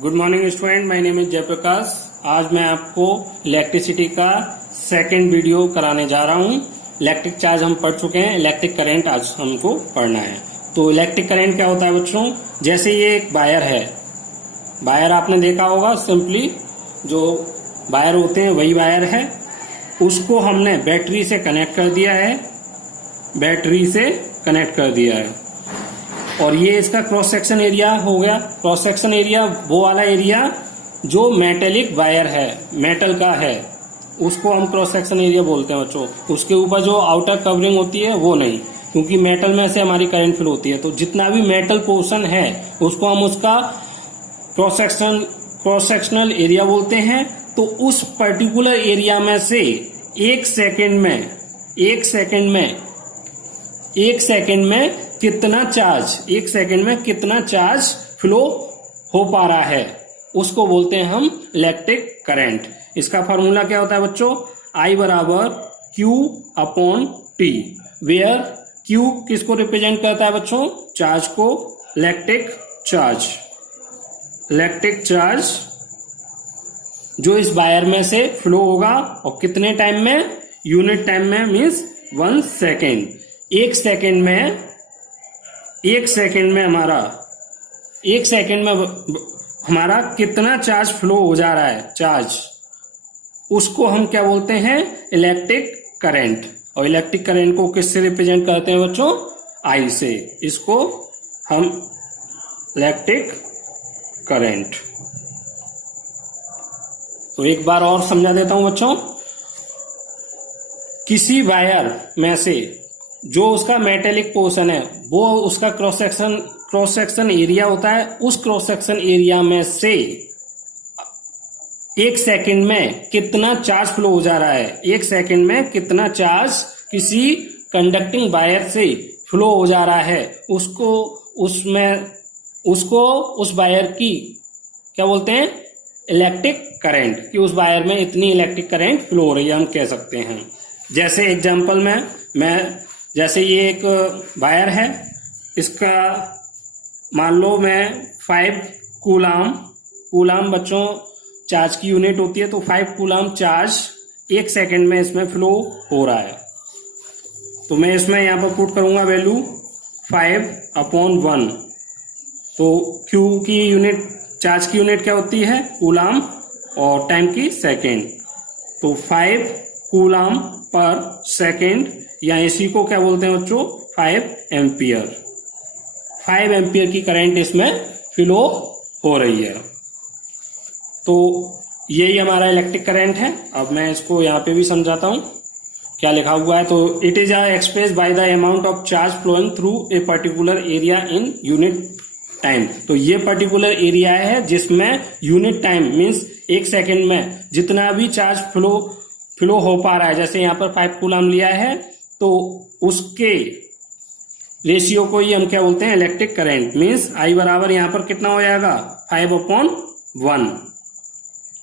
Good morning student, my name is Jayprakash. आज मैं आपको इलेक्ट्रिसिटी का सेकंड वीडियो कराने जा रहा हूं। इलेक्ट्रिक चार्ज हम पढ़ चुके हैं, इलेक्ट्रिक करंट आज हमको पढ़ना है। तो इलेक्ट्रिक करंट क्या होता है बच्चों? जैसे ये एक वायर है, वायर आपने देखा होगा, सिंपली जो वायर होते हैं वही वायर है। उसको हमने बैटरी से कनेक्ट कर दिया है, बैटरी से कनेक्ट कर दिया है। और ये इसका क्रॉस सेक्शन एरिया हो गया। क्रॉस सेक्शन एरिया वो वाला एरिया जो मेटेलिक वायर है, मेटल का है, उसको हम क्रॉस सेक्शन एरिया बोलते हैं बच्चों। उसके ऊपर जो आउटर कवरिंग होती है वो नहीं, क्योंकि मेटल में से हमारी करंट फ्लो होती है। तो जितना भी मेटल पोर्शन है उसको हम उसका क्रॉस सेक्शनल एरिया बोलते हैं। तो उस पर्टिकुलर एरिया में से एक सेकेंड में कितना चार्ज फ्लो हो पा रहा है, उसको बोलते हैं हम इलेक्ट्रिक करंट। इसका फॉर्मूला क्या होता है बच्चों? I बराबर Q upon T, where Q किसको रिप्रेजेंट करता है बच्चों? चार्ज को। इलेक्ट्रिक चार्ज जो इस वायर में से फ्लो होगा, और कितने टाइम में? यूनिट टाइम में, मीन्स 1 सेकेंड। एक सेकेंड में हमारा कितना चार्ज फ्लो हो जा रहा है, चार्ज, उसको हम क्या बोलते हैं? Electric current. और इलेक्ट्रिक करंट को किससे रिप्रेजेंट करते हैं बच्चों? I से। इसको हम इलेक्ट्रिक करंट। तो एक बार और समझा देता हूं बच्चों। किसी वायर में से जो उसका मेटेलिक पोर्शन है, वो उसका क्रॉस सेक्शन एरिया होता है। उस क्रॉस सेक्शन एरिया में से एक सेकंड में कितना चार्ज फ्लो हो जा रहा है, एक सेकंड में कितना चार्ज किसी कंडक्टिंग वायर से फ्लो हो जा रहा है, उसको उस वायर की क्या बोलते हैं? Electric current. कि उस वायर में इतनी इलेक्ट्रिक करंट फ्लो हो रही है, हम कह सकते हैं। जैसे एग्जांपल में जैसे ये एक वायर है, इसका मान लो मैं 5 कूलाम बच्चों चार्ज की यूनिट होती है। तो 5 कूलाम चार्ज एक सेकंड में इसमें फ्लो हो रहा है। तो मैं इसमें यहां पर पुट करूंगा वैल्यू 5 अपॉन 1। तो Q की यूनिट, चार्ज की यूनिट क्या होती है? कूलाम, और टाइम की सेकेंड। तो 5 कूलाम पर सेकेंड, या इसी को क्या बोलते हैं बच्चों? 5 एम्पियर। 5 एम्पियर की करंट इसमें फ्लो हो रही है। तो यही हमारा इलेक्ट्रिक करंट है। अब मैं इसको यहाँ पे भी समझाता हूं क्या लिखा हुआ है। तो it is express by the amount of charge flowing through a particular area in unit time. तो ये पर्टिकुलर एरिया है जिसमें यूनिट टाइम मीन्स एक सेकेंड में जितना भी चार्ज फ्लो हो पा रहा है। जैसे यहाँ पर 5 कूलाम लिया है, तो उसके रेशियो को ही हम क्या बोलते हैं? Electric current. मीन्स I बराबर यहाँ पर कितना हो जाएगा? 5 अपॉन 1।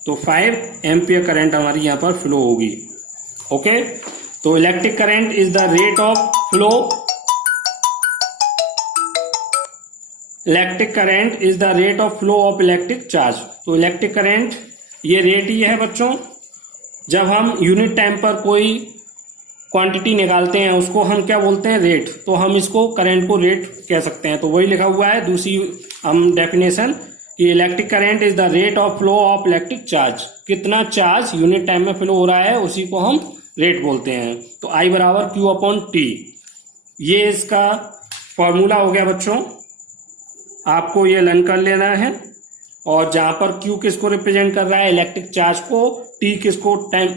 तो 5 एम्पियर करंट हमारी यहाँ पर फ्लो होगी। ओके, तो electric current is the rate of flow. Electric current is the rate of flow of electric charge. तो इलेक्ट्रिक करंट ये रेट ही है बच्चों। जब हम यूनिट टाइम पर कोई क्वांटिटी निकालते हैं, उसको हम क्या बोलते हैं? रेट। तो हम इसको करंट को रेट कह सकते हैं। तो वही लिखा हुआ है दूसरी हम डेफिनेशन कि electric current is the rate of flow of electric charge. कितना चार्ज यूनिट टाइम में फ्लो हो रहा है, उसी को हम रेट बोलते हैं। तो I बराबर Q अपॉन T, ये इसका फॉर्मूला हो गया बच्चों। आपको ये लर्न कर लेना है। और जहां पर Q किसको रिप्रेजेंट कर रहा है? इलेक्ट्रिक चार्ज को। T किसको? टाइम,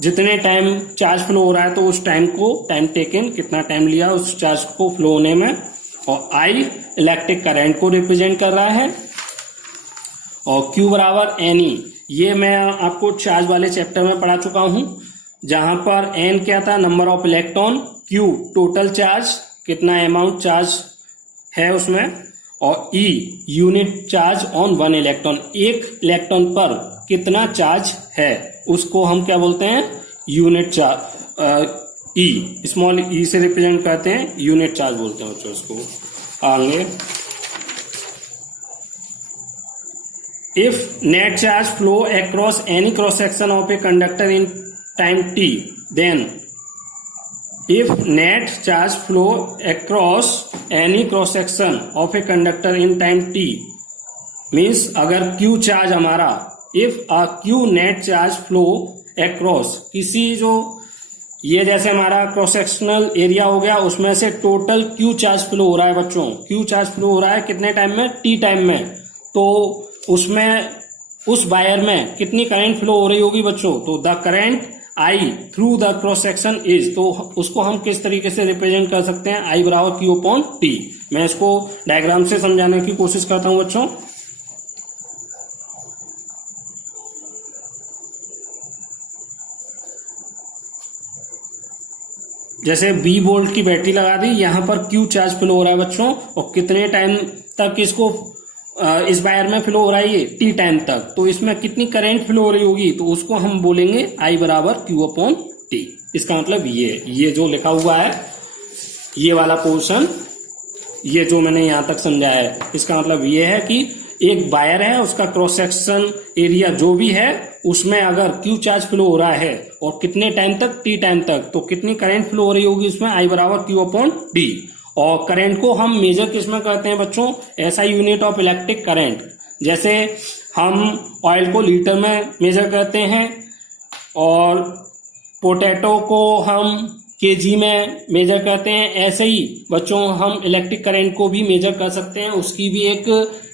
जितने टाइम चार्ज फ्लो हो रहा है, तो उस टाइम को, टाइम टेकन, कितना टाइम लिया उस चार्ज को फ्लो होने में। और I इलेक्ट्रिक करंट को रिप्रेजेंट कर रहा है। और Q बराबर NE, ये मैं आपको चार्ज वाले चैप्टर में पढ़ा चुका हूं, जहां पर N क्या था? Number of electron, Q total charge, कितना अमाउंट चार्ज है उसमें, और E unit charge on 1 electron, एक इलेक्ट्रॉन पर कितना चार्ज है, उसको हम क्या बोलते हैं? Unit charge. E, small e से रिप्रेजेंट करते हैं, यूनिट चार्ज बोलते हैं बच्चों इसको। आगे if net charge flow across any cross section of a conductor in time t, then if net charge flow across any cross section of a conductor in time t, means अगर q charge हमारा, if a q net charge flow across किसी जो ये जैसे हमारा cross sectional area हो गया, उसमें से टोटल q चार्ज फ्लो हो रहा है बच्चों, q चार्ज फ्लो हो रहा है कितने टाइम में, t टाइम में, तो उसमें उस वायर में कितनी करंट फ्लो हो रही होगी बच्चों, तो the current I through the cross section is, तो उसको हम किस तरीके से रिप्रेजेंट कर सकते हैं, I बराबर Q अपॉन T। मैं इसको डायग्राम से समझाने की कोशिश करता हूं बच्चों। जैसे 20 वोल्ट की बैटरी लगा दी, यहां पर Q चार्ज फ्लो हो रहा है बच्चों, और कितने टाइम तक इसको इस वायर में फ्लो हो रहा है ये टी टाइम तक, तो इसमें कितनी करंट फ्लो हो रही होगी, तो उसको हम बोलेंगे I बराबर Q अपॉन टी। इसका मतलब ये जो लिखा हुआ है ये वाला पोर्शन, ये जो मैंने यहां तक समझाया है, इसका मतलब ये है कि एक वायर है, उसका क्रॉस सेक्शन एरिया जो भी है उसमें अगर Q चार्ज फ्लो हो रहा है और कितने टाइम तक, टी टाइम तक, तो कितनी करंट फ्लो हो रही होगी उसमें, I बराबर Q अपॉन टी। और करंट को हम मेजर किसमें करते हैं बच्चों, SI unit of electric current. जैसे हम ऑयल को लीटर में मेजर करते हैं और पोटैटो को हम केजी में मेजर करते हैं, ऐसे ही बच्चों हम इलेक्ट्रिक करंट को भी मेजर कर सकते हैं। उसकी भी एक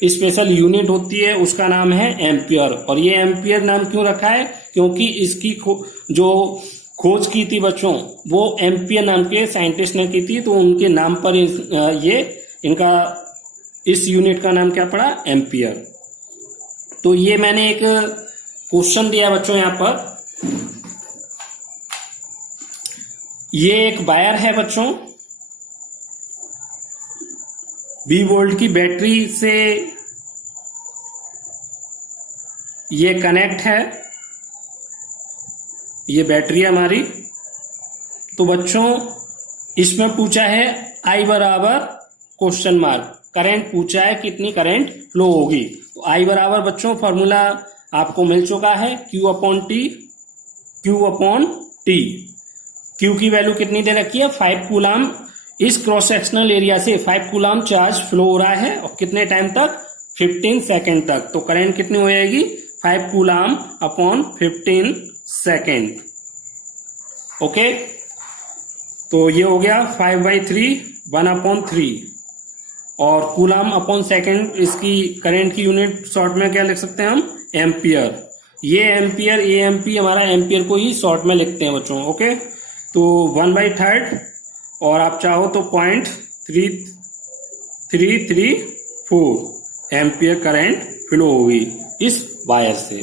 स्पेशल यूनिट होती है, उसका नाम है एम्पियर। और ये एम्पियर नाम क्यों रखा है, क्योंकि इसकी जो खोज की थी बच्चों वो एम्पियर नाम के साइंटिस्ट ने की थी, तो उनके नाम पर ये इनका इस यूनिट का नाम क्या पड़ा, एम्पियर। तो ये मैंने एक क्वेश्चन दिया बच्चों, यहां पर ये एक वायर है बच्चों, 20 वोल्ट की बैटरी से ये कनेक्ट है, ये बैटरी हमारी। तो बच्चों इसमें पूछा है I बराबर क्वेश्चन मार्क, करंट पूछा है कितनी करंट फ्लो होगी। तो I बराबर बच्चों फॉर्मूला आपको मिल चुका है, Q upon T, Q upon T. Q की वैल्यू कितनी दे रखी है, 5 कूलाम। इस क्रॉस सेक्शनल एरिया से 5 कूलाम चार्ज फ्लो हो रहा है और कितने टाइम तक, 15 सेकेंड तक। तो करंट कितनी हो जाएगी, 5 कूलाम अपॉन 15 सेकेंड। ओके, तो ये हो गया 5/3, 1/3, और कूलाम अपॉन सेकेंड इसकी करंट की यूनिट शॉर्ट में क्या लिख सकते हैं हम, एम्पियर। ये एम्पियर, ए एम्पी हमारा एम्पियर को ही शॉर्ट में लिखते हैं बच्चों। ओके, तो 1/3 और आप चाहो तो 0.3334 एम्पियर करंट फ्लो होगी इस वायर से।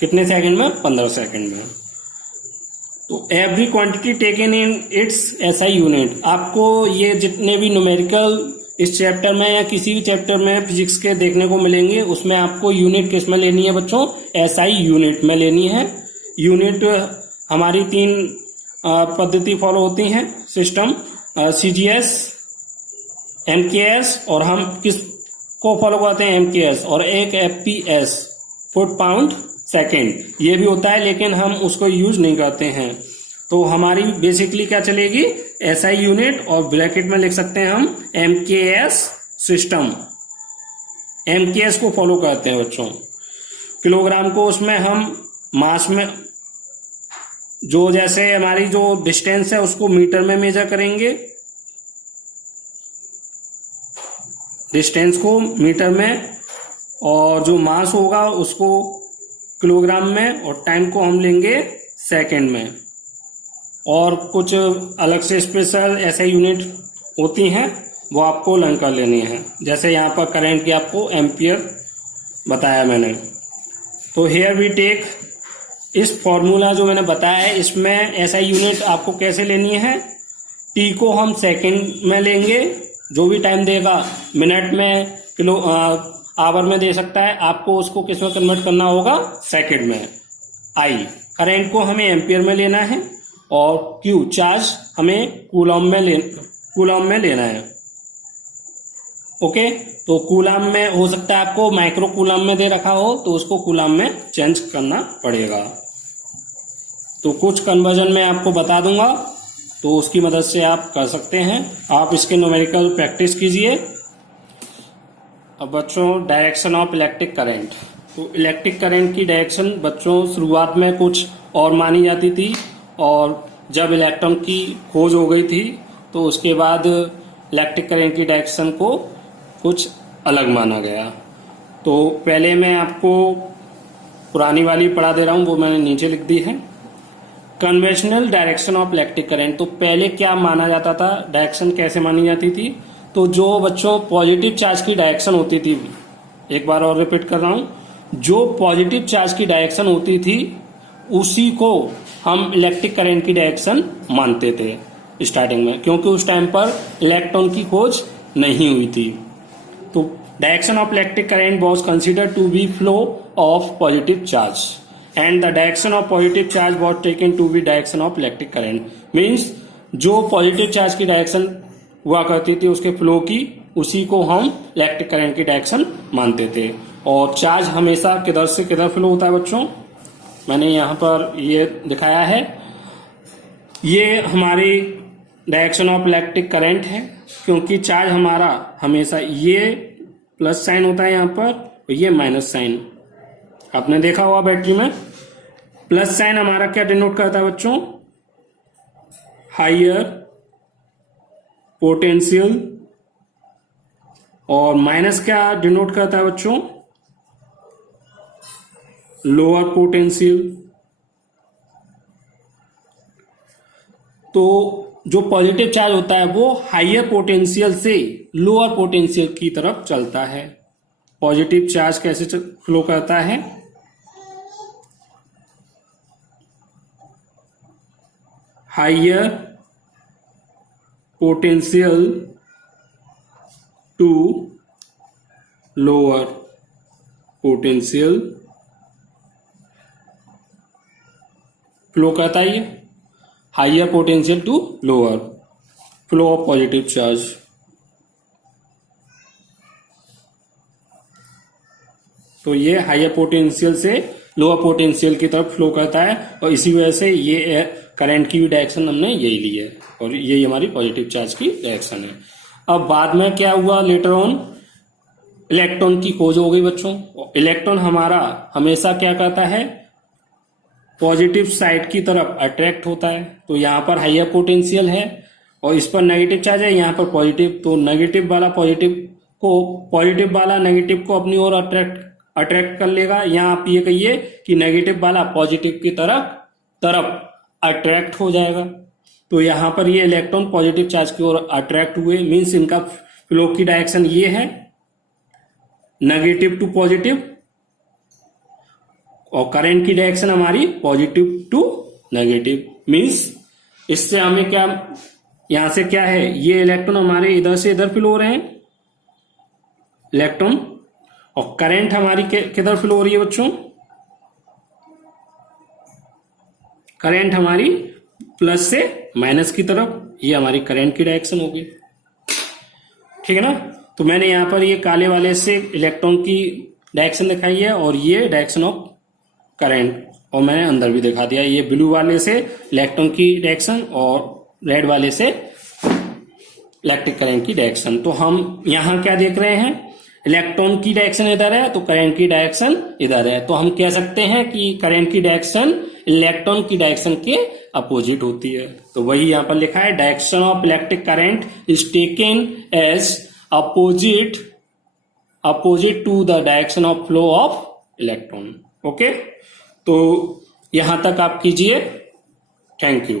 कितने सेकंड में, 15 सेकंड में। तो every quantity taken in its SI unit, आपको ये जितने भी न्यूमेरिकल इस चैप्टर में या किसी भी चैप्टर में फिजिक्स के देखने को मिलेंगे, उसमें आपको यूनिट किस में लेनी है बच्चों, SI यूनिट में लेनी है। यूनिट हमारी 3 पद्धति फॉलो होती हैं सिस्टम, CGS, MKS, और हम किस को फॉलो करते हैं, MKS, और एक FPS, फुट पाउंड सेकेंड, ये भी होता है लेकिन हम उसको यूज नहीं करते हैं। तो हमारी बेसिकली क्या चलेगी, SI यूनिट, और ब्रैकेट में लिख सकते हैं हम MKS सिस्टम। MKS को फॉलो करते हैं बच्चों। किलोग्राम को उसमें हम मास में, जो जैसे हमारी जो डिस्टेंस है उसको मीटर में मेजर करेंगे, डिस्टेंस को मीटर में, और जो मास होगा उसको किलोग्राम में, और टाइम को हम लेंगे सेकंड में। और कुछ अलग से स्पेशल SI यूनिट होती हैं, वो आपको लर्न कर लेनी है। जैसे यहाँ पर करंट की आपको एम्पियर बताया मैंने। तो हेयर वी टेक, इस फॉर्मूला जो मैंने बताया है इसमें SI यूनिट आपको कैसे लेनी है, T को हम सेकंड में लेंगे, जो भी टाइम देगा मिनट में, किलो आवर में दे सकता है, आपको उसको किस में कन्वर्ट करना होगा, सेकंड में। I करंट को हमें एम्पियर में लेना है, और Q चार्ज हमें कूलॉम में लेना है। ओके, तो कूलम में हो सकता है आपको माइक्रो कूलम में दे रखा हो तो उसको कूलम में चेंज करना पड़ेगा। तो कुछ कन्वर्जन मैं आपको बता दूंगा, तो उसकी मदद से आप कर सकते हैं। आप इसके न्यूमेरिकल प्रैक्टिस कीजिए। अब बच्चों, डायरेक्शन ऑफ इलेक्ट्रिक करंट। तो इलेक्ट्रिक करंट की डायरेक्शन बच्चों शुरुआत में कुछ और मानी जाती थी, और जब इलेक्ट्रॉन की खोज हो गई थी तो उसके बाद इलेक्ट्रिक करंट की डायरेक्शन को कुछ अलग माना गया। तो पहले मैं आपको पुरानी वाली पढ़ा दे रहा हूं, वो मैंने नीचे लिख दी है। Conventional direction of electric current. तो पहले क्या माना जाता था, डायरेक्शन कैसे मानी जाती थी? तो जो बच्चों पॉजिटिव चार्ज की डायरेक्शन होती थी, एक बार और रिपीट कर रहा हूं, जो पॉजिटिव चार्ज की डायरेक्शन होती थी उसी को हम इलेक्ट्रिक करंट की डायरेक्शन मानते थे स्टार्टिंग में, क्योंकि उस टाइम पर इलेक्ट्रॉन की खोज नहीं हुई थी। तो direction of electric current was considered to be flow of positive charge and the direction of positive charge was taken to be direction of electric current. Means जो पॉजिटिव चार्ज की direction हुआ करती थी उसके फ्लो की, उसी को हम इलेक्ट्रिक करंट की डायरेक्शन मानते थे। और चार्ज हमेशा किधर से किधर फ्लो होता है बच्चों, मैंने यहाँ पर ये दिखाया है, ये हमारी डायरेक्शन ऑफ इलेक्ट्रिक करंट है, क्योंकि चार्ज हमारा हमेशा ये प्लस साइन होता है यहाँ पर और ये माइनस साइन। आपने देखा होगा बैटरी में प्लस साइन हमारा क्या डिनोट करता है बच्चों, हाइयर पोटेंशियल, और माइनस क्या डिनोट करता है बच्चों, लोअर पोटेंशियल। तो जो पॉजिटिव चार्ज होता है वो हाइयर पोटेंशियल से लोअर पोटेंशियल की तरफ चलता है। पॉजिटिव चार्ज कैसे फ्लो करता है, higher potential to lower potential flow करता है, ये higher potential to lower flow of positive charge. तो ये हाइयर पोटेंशियल से लोअर पोटेंशियल की तरफ फ्लो करता है, और इसी वजह से ये करंट की भी डायरेक्शन हमने यही ली है, और यही हमारी पॉजिटिव चार्ज की डायरेक्शन है। अब बाद में क्या हुआ, लेटर ऑन इलेक्ट्रॉन की खोज हो गई बच्चों। इलेक्ट्रॉन हमारा हमेशा क्या करता है, पॉजिटिव साइड की तरफ अट्रैक्ट होता है। तो यहाँ पर हाइयर पोटेंशियल है और इस पर नेगेटिव चार्ज है, यहाँ पर पॉजिटिव, तो नेगेटिव वाला पॉजिटिव वाला नेगेटिव को अपनी ओर अट्रैक्ट कर लेगा। यहाँ आप ये कहिए कि नेगेटिव वाला पॉजिटिव की तरफ अट्रैक्ट हो जाएगा। तो यहाँ पर ये इलेक्ट्रॉन पॉजिटिव चार्ज की ओर अट्रैक्ट हुए, मीन्स इनका फ्लो की डायरेक्शन ये है, नेगेटिव टू पॉजिटिव, और करंट की डायरेक्शन हमारी पॉजिटिव टू नेगेटिव। मीन्स इससे हमें क्या, यहां से क्या है, ये इलेक्ट्रॉन हमारे इधर से इधर फ्लो हो रहे हैं इलेक्ट्रॉन, और करंट हमारी किधर फ्लो हो रही है बच्चों, करंट हमारी प्लस से माइनस की तरफ, ये हमारी करंट की डायरेक्शन होगी। ठीक है ना। तो मैंने यहां पर ये काले वाले से इलेक्ट्रॉन की डायरेक्शन दिखाई है और ये डायरेक्शन ऑफ करंट, और मैंने अंदर भी दिखा दिया, ये ब्लू वाले से इलेक्ट्रॉन की डायरेक्शन और रेड वाले से इलेक्ट्रिक करंट की डायरेक्शन। तो हम यहां क्या देख रहे हैं, इलेक्ट्रॉन की डायरेक्शन इधर है तो करंट की डायरेक्शन इधर है। तो हम कह सकते हैं कि करंट की डायरेक्शन इलेक्ट्रॉन की डायरेक्शन के अपोजिट होती है। तो वही यहां पर लिखा है, direction of electric current is taken as opposite to the direction of flow of electron. Okay, तो यहां तक आप कीजिए। Thank you.